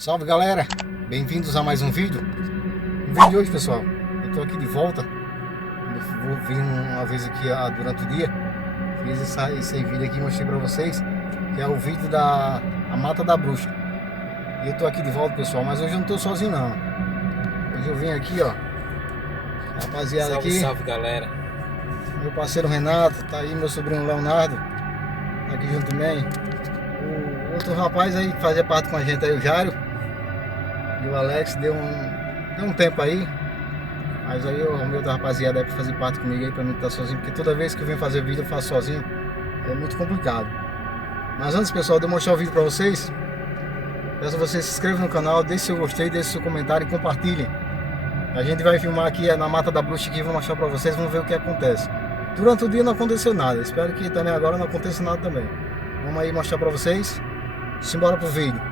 Salve galera, bem-vindos a mais um vídeo. No vídeo de hoje, pessoal, eu tô aqui de volta. Eu vou vir uma vez aqui durante o dia. Fiz esse vídeo aqui e mostrei pra vocês, que é o vídeo da Mata da Bruxa. E eu tô aqui de volta, pessoal, mas hoje eu não tô sozinho não. Hoje eu vim aqui, ó, rapaziada, salve, aqui. Salve galera. Meu parceiro Renato, tá aí meu sobrinho Leonardo, tá aqui junto também. O outro rapaz aí que fazia parte com a gente aí, o Jário. E o Alex deu um tempo aí. Mas aí eu arrumei outra rapaziada aí pra fazer parte comigo aí, pra mim estar sozinho. Porque toda vez que eu venho fazer vídeo eu faço sozinho. É muito complicado. Mas antes, pessoal, de eu mostrar o vídeo pra vocês, peço a vocês se inscrevam no canal, deixe seu gostei, deixe seu comentário e compartilhem. A gente vai filmar aqui na Mata da Bruxa aqui, vou mostrar pra vocês, vamos ver o que acontece. Durante o dia não aconteceu nada, espero que também agora não aconteça nada também. Vamos aí mostrar pra vocês. Simbora pro vídeo.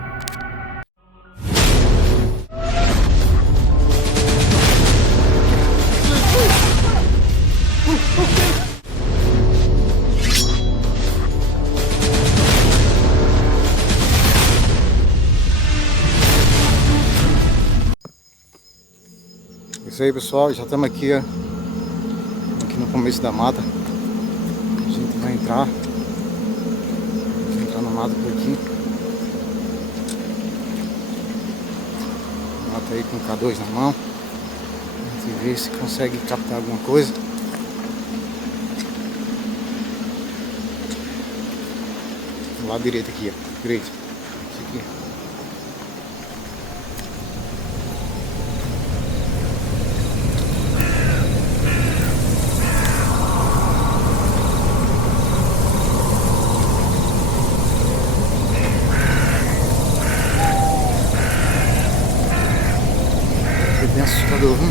Isso aí, pessoal, já estamos aqui, ó, aqui no começo da mata. A gente vai entrar na mata por aqui. Mata aí com o K2 na mão. A gente vê se consegue captar alguma coisa. Do lado direito aqui, ó, direito. Isso aqui. Bem assustador, viu?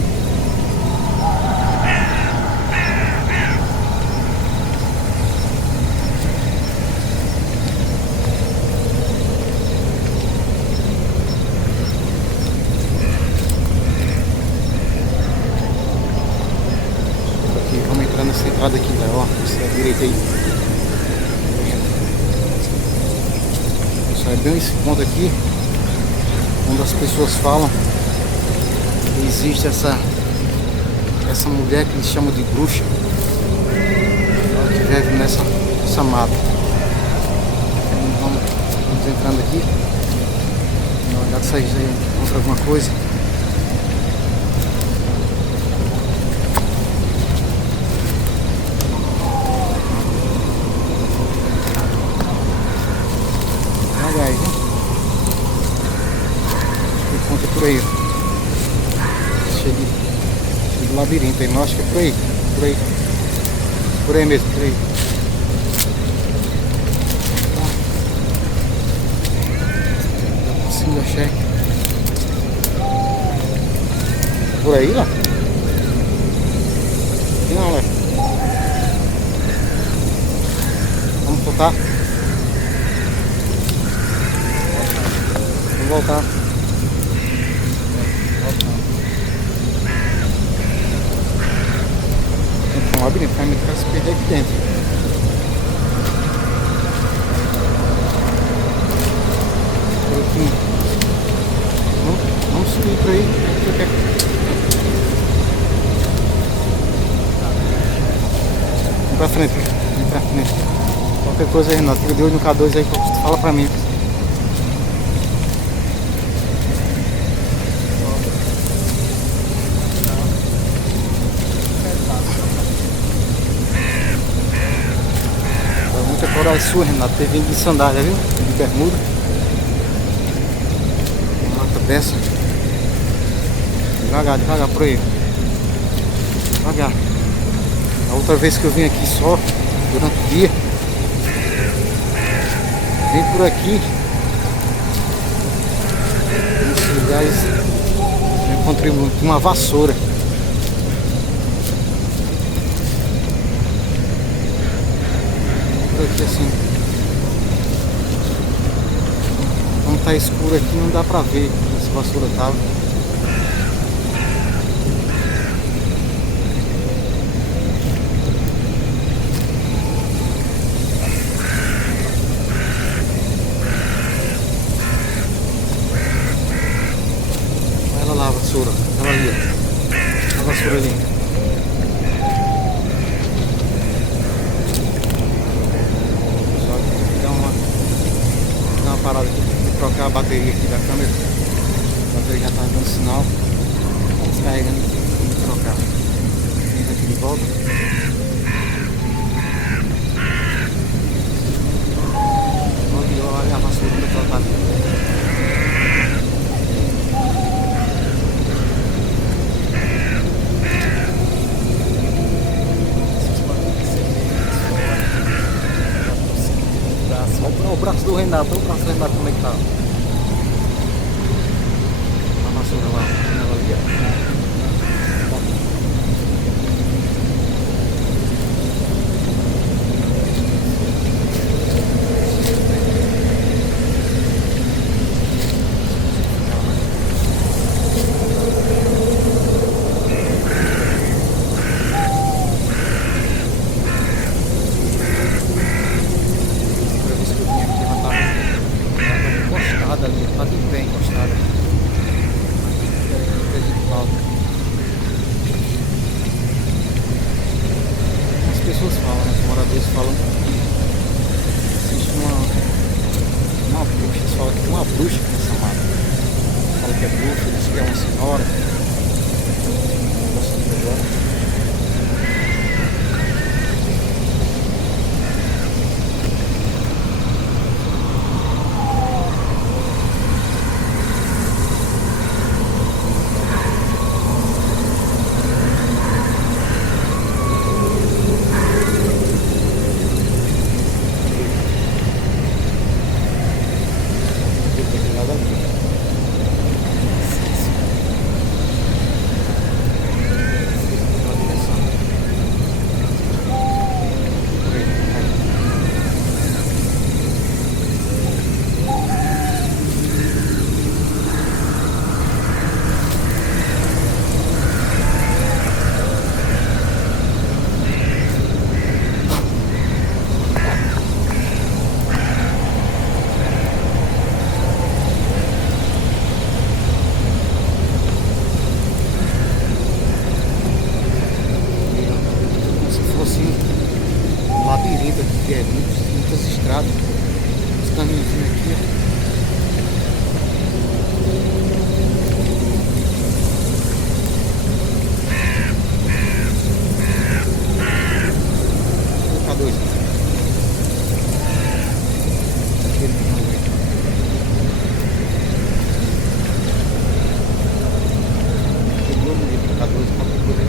Aqui, vamos entrar nessa entrada aqui, né? Ó, essa direita aí. Isso é bem esse ponto aqui, onde as pessoas falam. Existe essa mulher que eles chamam de bruxa, ela que vive nessa mata. Então, vamos entrando aqui, dar uma olhada se a gente encontra alguma coisa. Olha aí, hein? Encontra por aí. De labirinto aí, mas acho que é por aí mesmo, por aí. Assim já achei. Por aí, ó. Não, né? Vamos voltar. Vamos voltar. Um labirinto, vai meter se perder aqui dentro. Por aqui. Vamos subir por aí. Vem pra frente, vem pra frente. Qualquer coisa aí, Renato, fica de olho no K2 aí, fala pra mim. Muita coragem sua, Renato, ter vindo de sandália, viu? De bermuda. Uma mata dessa. Devagar, devagar por aí. Devagar. A outra vez que eu vim aqui só, durante o dia, vim por aqui. Nesses lugares, eu encontrei uma vassoura. Aqui assim, como tá escuro aqui, não dá pra ver essa vassoura tava. vassoura. Ela ali, ó. A vassoura ali. Só que dá uma parada aqui. Vou trocar a bateria aqui da câmera. A bateria já tá dando sinal. Tá descarregando aqui. Vou trocar. Vem aqui de volta. Olha a vassoura que ela tá ali. Olha o braço do Renato, olha o braço do Renato como é que tá. A vassoura lá, ela ali, ó. Ali, tá de pé encostada. As pessoas falam, né? Os moradores falam que existe uma bruxa, eles falam que tem uma bruxa aqui nessa mata. Fala que é bruxa, diz que é uma senhora. Labirinto aqui, muitas estradas, os caminhozinhos aqui. Dois. Pegou no indicador para poder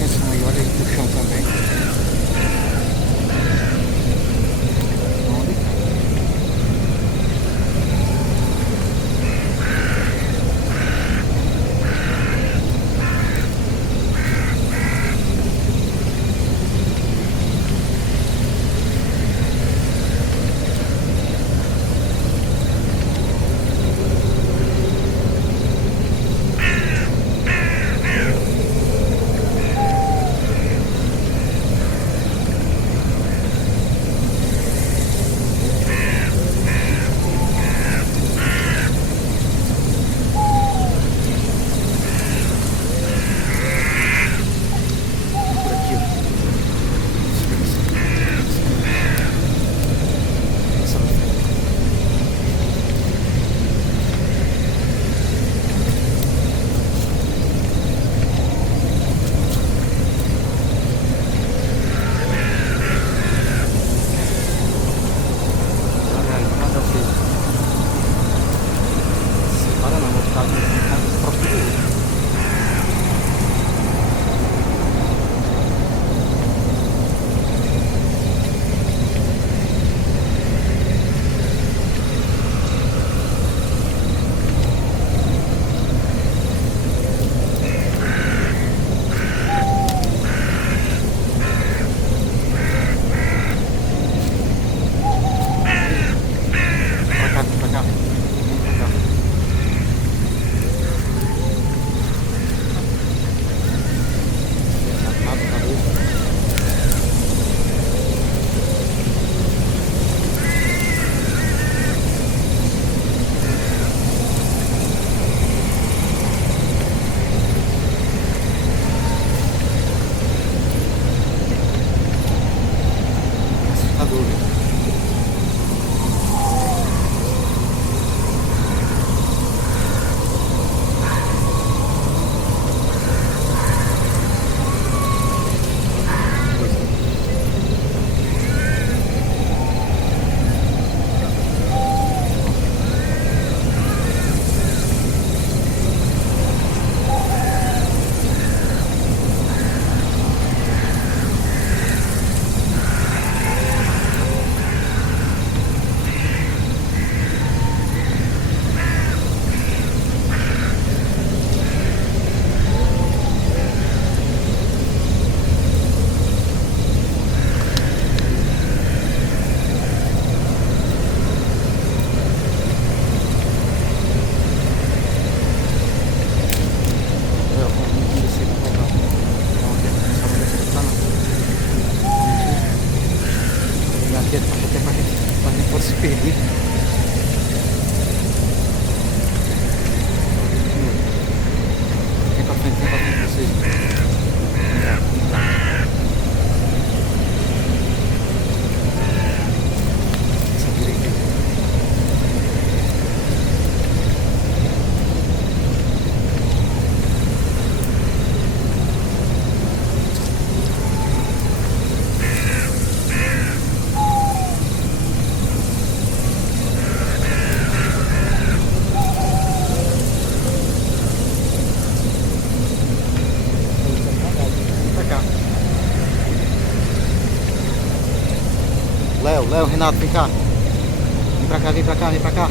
atenção aí, olha aí pro chão também. Léo, Renato, vem cá. Vem pra cá, vem pra cá, vem pra cá.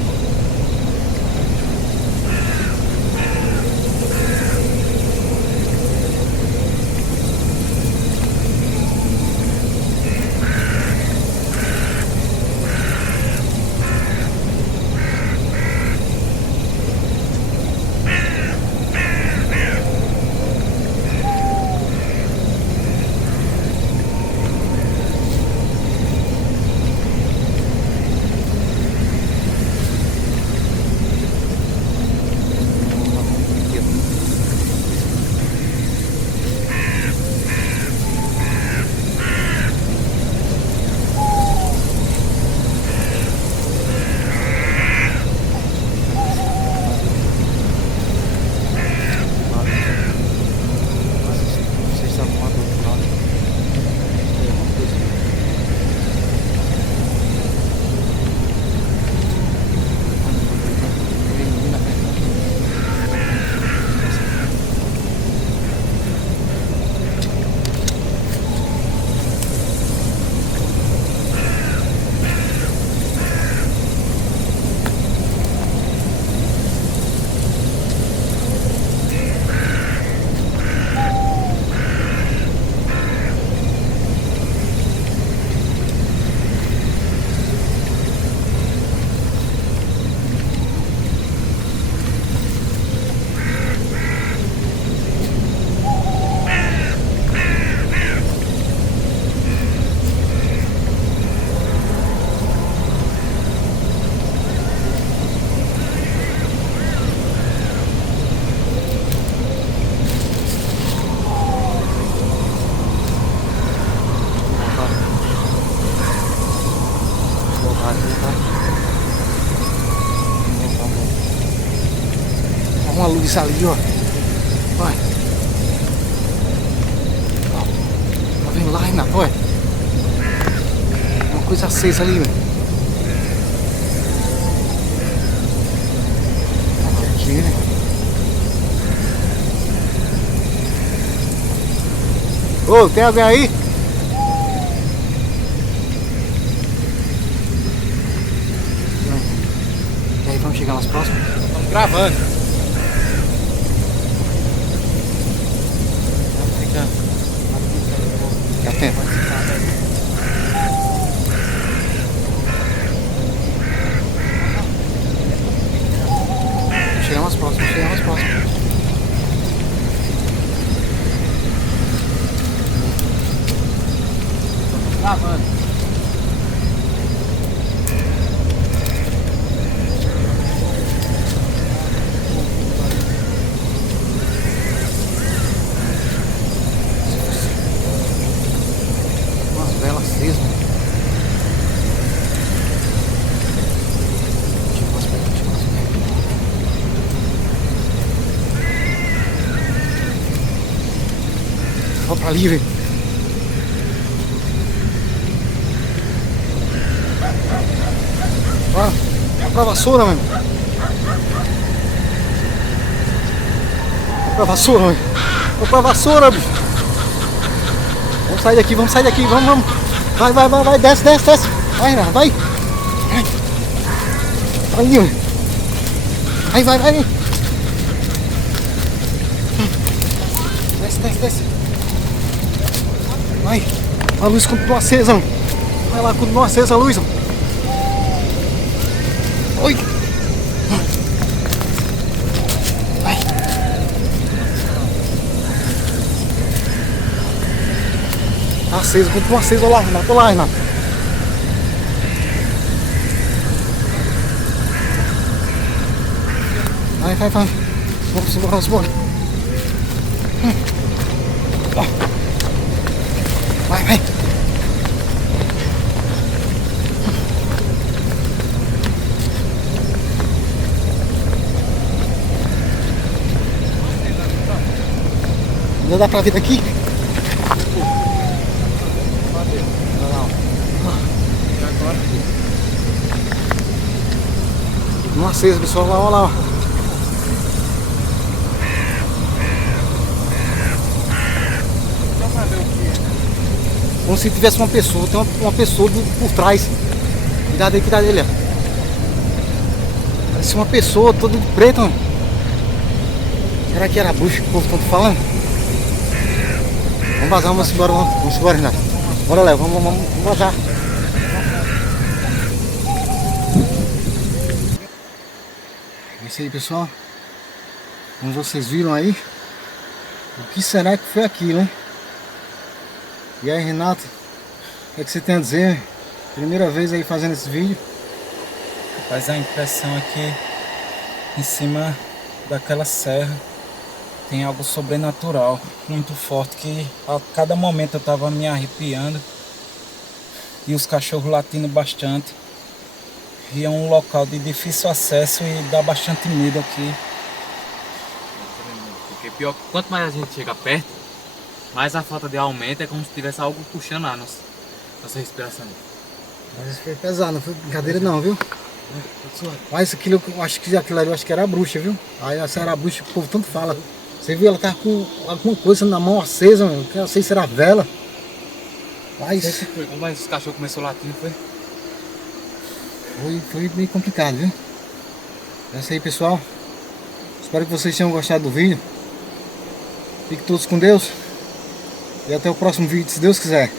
Uma luz ali, ó. Vai. Ó. Tá vendo lá, Renato? Olha. Uma coisa acesa ali, velho. Aqui, né? Ô, tem alguém aí? E aí, vamos chegar nas próximas? Estamos gravando. Fica atento. Chegamos às próximas, chegamos às próximas. Gravando. Umas velas acesas, né? Chega mais perto, chega mais perto. Vamos pra ali, velho. Vai pra vassoura, mano. Vai pra vassoura, mano. Vai pra vassoura, bicho. Vamos sair daqui, vamos sair daqui, vamos, vamos. Vai, vai, vai, vai, desce, desce, desce. Vai, Renato, vai. Vai. Ali, mano. Vai, vai, vai. Desce, desce, desce. Vai. A luz continua acesa, mano. Vai lá, continua acesa a luz, mano. Oi. Vai. Tá acesa, continua acesa. Olha lá, Renato. Olha lá, Renato. Vai, vai, vai. Vamos embora, vamos embora. Vai, vai. Ainda dá pra ver daqui? Não acesa, pessoal. Olha lá, ó. Como se tivesse uma pessoa, tem uma pessoa por trás. Cuidado ele, ó. Parece uma pessoa toda de preto, mano. Será que era a bruxa que o povo tanto falando? Vamos vazar, vamos embora, Renato. Bora, Léo, vamos vazar. É isso aí, pessoal. Como vocês viram aí, o que será que foi aquilo, hein? E aí, Renato, o que você tem a dizer? Primeira vez aí fazendo esse vídeo. Mas a impressão é que em cima daquela serra tem algo sobrenatural, muito forte, que a cada momento eu estava me arrepiando e os cachorros latindo bastante. E é um local de difícil acesso e dá bastante medo aqui. Porque pior, quanto mais a gente chega perto, mais a falta de ar aumenta, é como se tivesse algo puxando a nossa respiração. Mas isso foi pesado, não foi brincadeira não, viu? Mas aquilo, eu acho que aquilo ali, eu acho que era a bruxa, viu? Aí essa era a bruxa que o povo tanto fala. Você viu, ela tava com alguma coisa na mão acesa, mano. Eu não sei se era vela. Mas Mas os cachorros começaram latindo, foi? foi meio complicado, viu? É isso aí, pessoal. Espero que vocês tenham gostado do vídeo. Fiquem todos com Deus. E até o próximo vídeo, se Deus quiser.